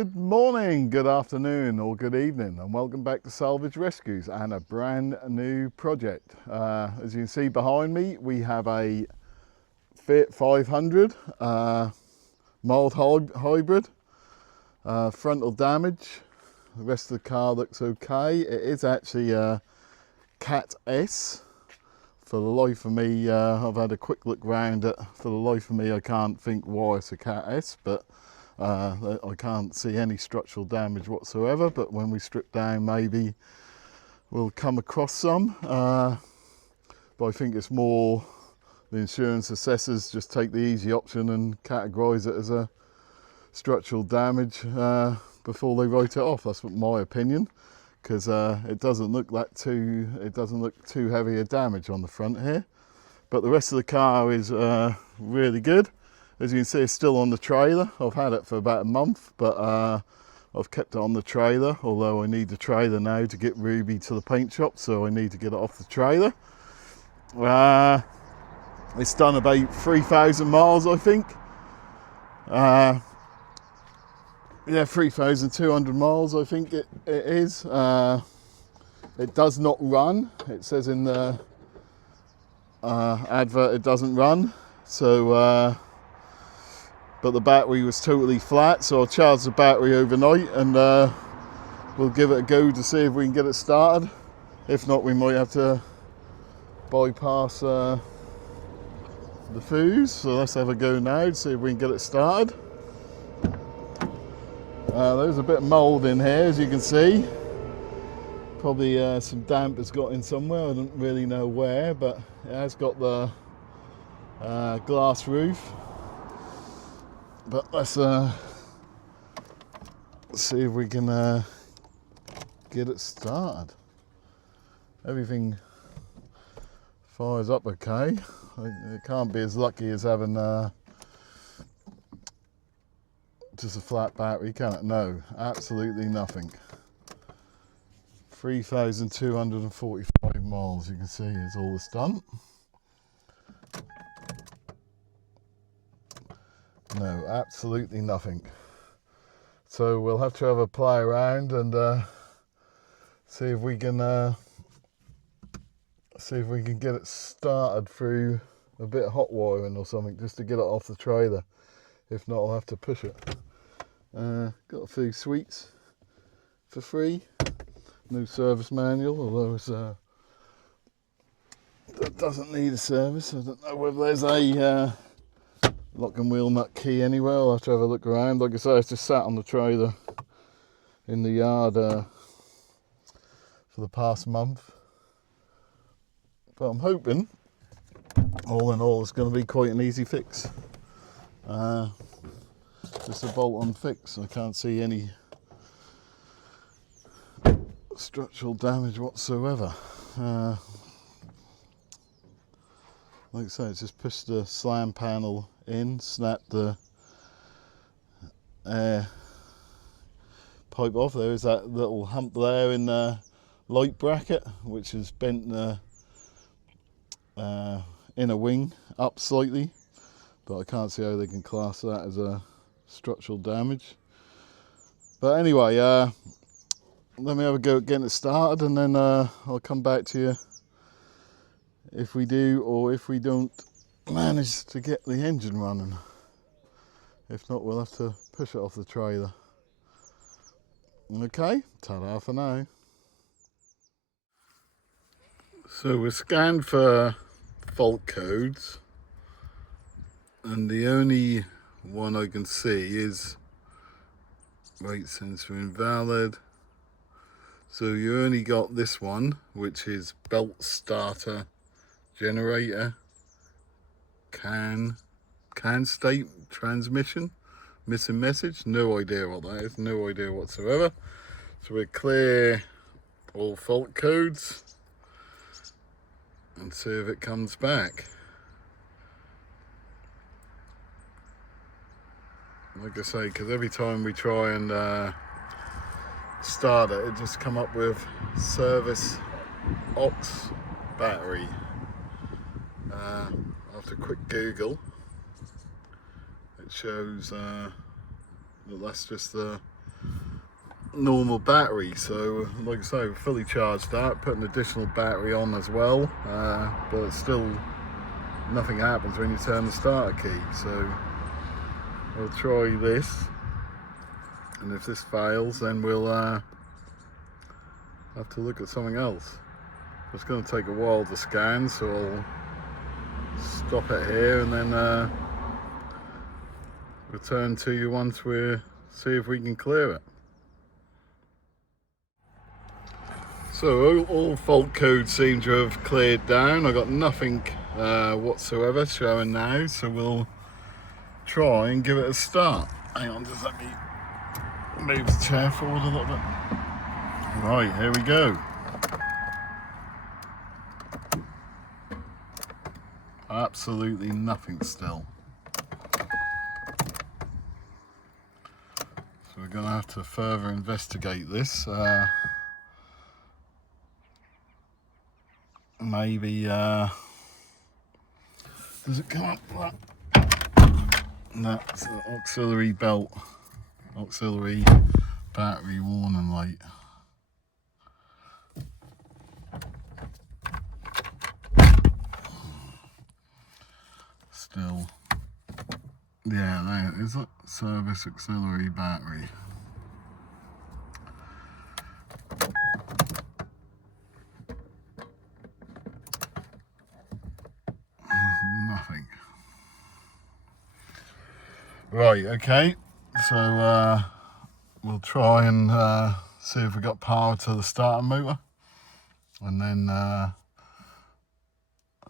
Good morning, good afternoon or good evening, and welcome back to Salvage Rescues and a brand new project. As you can see behind me, we have a Fiat 500 mild hybrid, frontal damage. The rest of the car looks okay. It is actually a Cat S. For the life of me, I've had a quick look round it. For the life of me, I can't think why it's a Cat S, but I can't see any structural damage whatsoever. But when we strip down, maybe we'll come across some. But I think it's more the insurance assessors just take the easy option and categorise it as a structural damage before they write it off. That's my opinion, because it doesn't look too heavy a damage on the front here. But the rest of the car is really good. As you can see, it's still on the trailer. I've had it for about a month, but I've kept it on the trailer, although I need the trailer now to get Ruby to the paint shop, so I need to get it off the trailer. It's done about 3,000 miles, I think. Yeah, 3,200 miles, I think it is. It does not run. It says in the advert it doesn't run. So, but the battery was totally flat, so I'll charge the battery overnight and we'll give it a go to see if we can get it started. If not, we might have to bypass the fuse. So let's have a go now to see if we can get it started. There's a bit of mould in here, as you can see. Probably some damp has got in somewhere. I don't really know where, but it has got the glass roof. But let's see if we can get it started. Everything fires up okay. It can't be as lucky as having just a flat battery, can it? No, absolutely nothing. 3,245 miles, you can see is all it's done. No, absolutely nothing. So we'll have to have a play around and see if we can get it started through a bit of hot wiring or something, just to get it off the trailer. If not, I'll have to push it. Got a few sweets for free. No service manual, although it's that doesn't need a service. I don't know whether there's a lock and wheel nut key anywhere. I'll have to have a look around. Like I say, it's just sat on the trailer in the yard for the past month. But I'm hoping, all in all, it's going to be quite an easy fix. Just a bolt-on fix. I can't see any structural damage whatsoever. Like I say, it's just pushed the slam panel in, snapped the air pipe off. There is that little hump there in the light bracket, which has bent the inner wing up slightly, but I can't see how they can class that as a structural damage. But anyway, let me have a go at getting it started, and then I'll come back to you if we do or if we don't manage to get the engine running. If not, we'll have to push it off the trailer. Okay, ta-da for now. So we're scanned for fault codes, and the only one I can see is rate sensor invalid. So you only got this one, which is belt starter generator can state transmission missing message. No idea what that is, no idea whatsoever. So we clear all fault codes and see if it comes back. Like I say, because every time we try and start it, it just come up with service ox battery. After a quick Google, it shows that that's just the normal battery. So like I say, fully charged up, put an additional battery on as well, but it's still nothing happens when you turn the starter key. So we'll try this, and if this fails, then we'll have to look at something else. It's going to take a while to scan, so I'll stop it here and then return to you once we see if we can clear it. So all fault codes seem to have cleared down. I've got nothing whatsoever showing now, so we'll try and give it a start. Hang on, just let me move the chair forward a little bit. Right, here we go. Absolutely nothing still. So we're going to have to further investigate this. Maybe does it come up? That's an auxiliary belt, auxiliary battery warning light. Still, yeah, there it is. Service auxiliary battery. Nothing. Right, okay, so we'll try and see if we got power to the starter motor, and then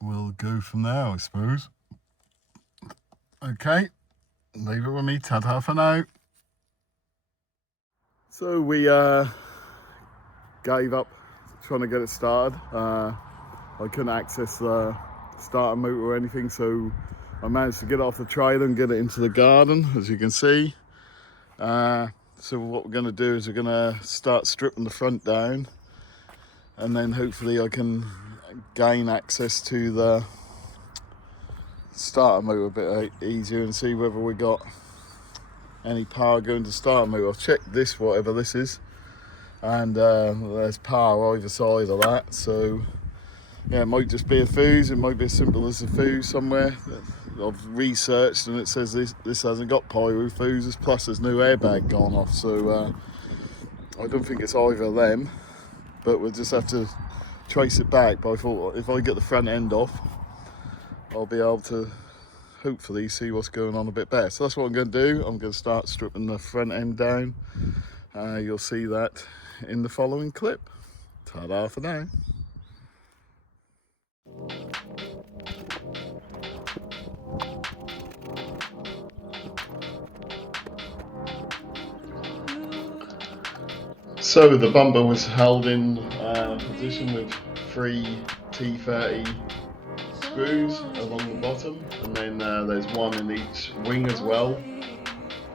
we'll go from there, I suppose. Okay, leave it with me. Ta-ta for now. So we gave up trying to get it started. I couldn't access the starter motor or anything, so I managed to get it off the trailer and get it into the garden, as you can see. So what we're going to do is we're going to start stripping the front down, and then hopefully I can gain access to the starter motor a bit easier and see whether we got any power going to starter motor. I've checked this, whatever this is, and there's power either side of that. So yeah, it might just be a fuse, it might be as simple as a fuse somewhere. I've researched and it says this hasn't got pyro fuses, plus there's no airbag gone off, so I don't think it's either of them, but we'll just have to trace it back. But I thought if I get the front end off, I'll be able to hopefully see what's going on a bit better. So that's what I'm going to do. I'm going to start stripping the front end down. You'll see that in the following clip. Ta-da for now. So the bumper was held in position with 3 T30 screws along the bottom, and then there's one in each wing as well,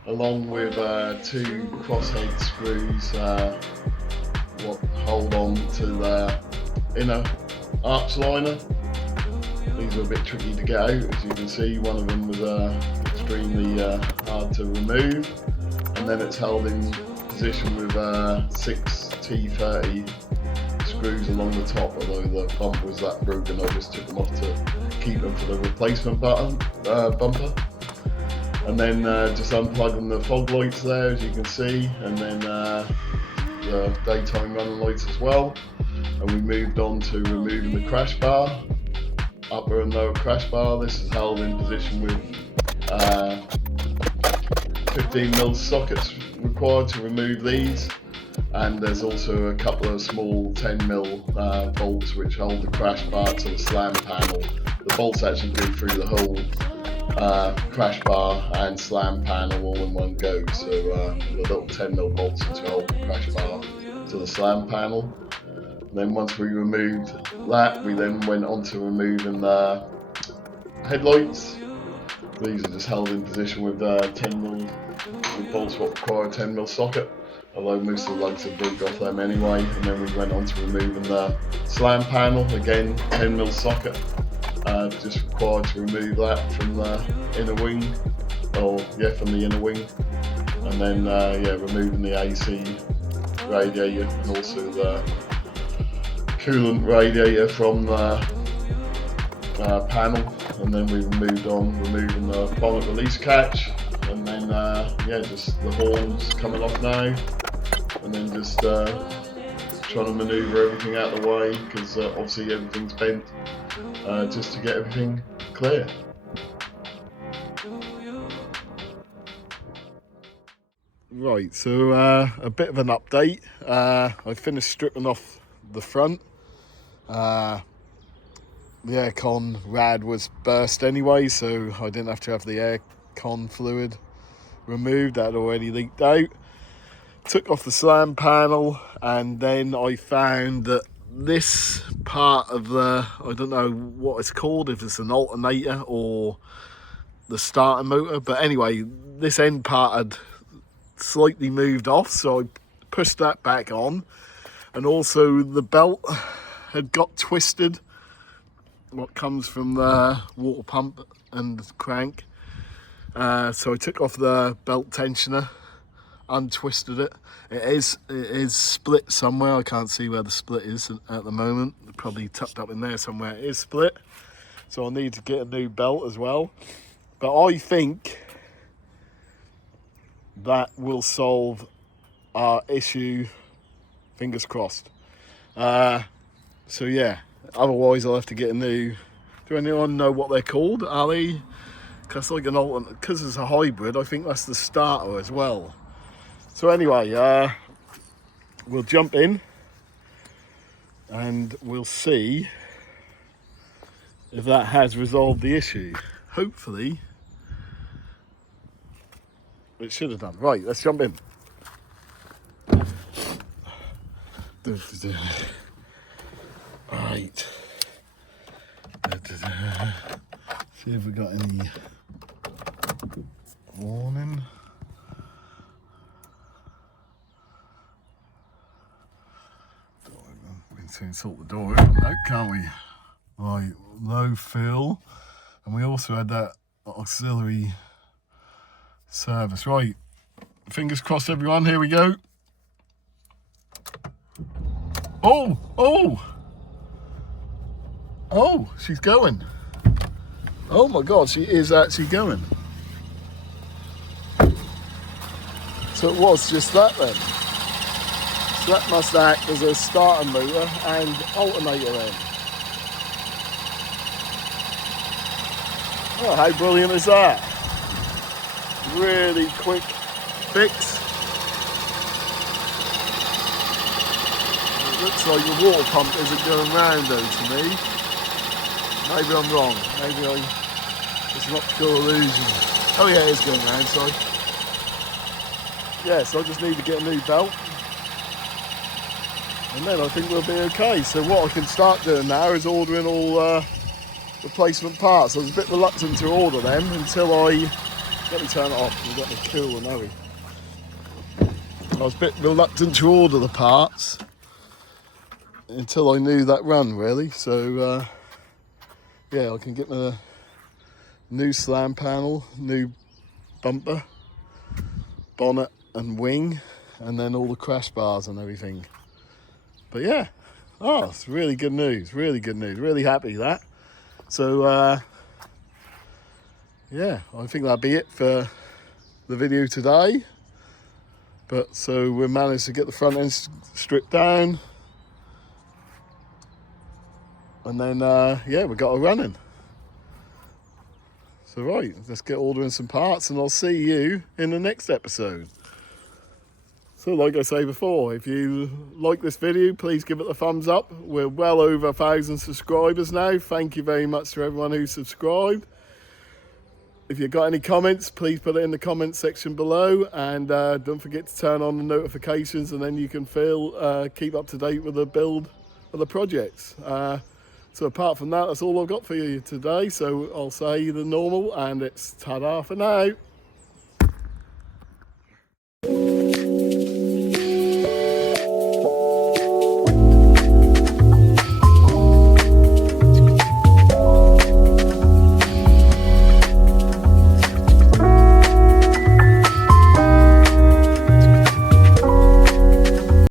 along with 2 crosshead screws what hold on to the inner arch liner. These were a bit tricky to get out, as you can see. One of them was extremely hard to remove, and then it's held in position with 6 T30 screws along the top, although the bumper was that broken I just took them off to keep them for the replacement bumper. And then just unplugging the fog lights there, as you can see, and then the daytime running lights as well. And we moved on to removing the crash bar, upper and lower crash bar. This is held in position with 15mm sockets required to remove these, and there's also a couple of small 10mm bolts which hold the crash bar to the slam panel. The bolts actually go through the whole crash bar and slam panel all in one go, so the little 10mm bolts which hold the crash bar to the slam panel. Then once we removed that, we then went on to removing the headlights. These are just held in position with 10mm with bolts what require a 10mm socket, although most of the lugs have broke off them anyway. And then we went on to removing the slam panel, again 10mm socket, just required to remove that from the inner wing, from the inner wing. And then removing the AC radiator and also the coolant radiator from the panel, and then we moved on removing the bonnet release catch, and then yeah, just the horns coming off now, and then just trying to maneuver everything out of the way because obviously everything's bent, just to get everything clear. Right, so a bit of an update. I finished stripping off the front. The aircon rad was burst anyway, so I didn't have to have the aircon fluid removed. That had already leaked out. Took off the slam panel, and then I found that this part of the, I don't know what it's called, if it's an alternator or the starter motor, but anyway, this end part had slightly moved off, so I pushed that back on, and also the belt had got twisted, what comes from the water pump and crank, so I took off the belt tensioner, untwisted it. It is split somewhere. I can't see where the split is at the moment, probably tucked up in there somewhere. It is split, so I'll need to get a new belt as well, but I think that will solve our issue, fingers crossed. So yeah, otherwise I'll have to get a new, do anyone know what they're called? Are they, because like an alternate, because it's a hybrid, I think that's the starter as well. So anyway, we'll jump in and we'll see if that has resolved the issue. Hopefully it should have done. Right, let's jump in. Right. See if we got any warning. We can soon sort the door out, can't we? Right, low fill. And we also had that auxiliary service. Right, fingers crossed everyone, here we go. Oh, she's going. Oh my God, she is actually going. So it was just that then. So that must act as a starter motor and alternator then. Oh, how brilliant is that? Really quick fix. It looks like the water pump isn't going round though to me. Maybe I'm wrong. Maybe it's an optical illusion. Oh yeah, it is going round, sorry. Yeah, so I just need to get a new belt. And then I think we'll be okay. So what I can start doing now is ordering all replacement parts. I was a bit reluctant to order them until let me turn it off, we've got the cooler, no we. I was a bit reluctant to order the parts until I knew that run really. So yeah, I can get my new slam panel, new bumper, bonnet and wing, and then all the crash bars and everything. But yeah, it's really good news, really good news, really happy that. So yeah, I think that'll be it for the video today. But so we managed to get the front end stripped down, and then yeah, we got it running. So right, let's get ordering some parts, and I'll see you in the next episode. So like I say before, if you like this video, please give it a thumbs up. We're well over 1,000 subscribers now. Thank you very much to everyone who subscribed. If you've got any comments, please put it in the comment section below, and don't forget to turn on the notifications, and then you can keep up to date with the build of the projects. So apart from that, that's all I've got for you today. So I'll say the normal, and it's ta-da for now.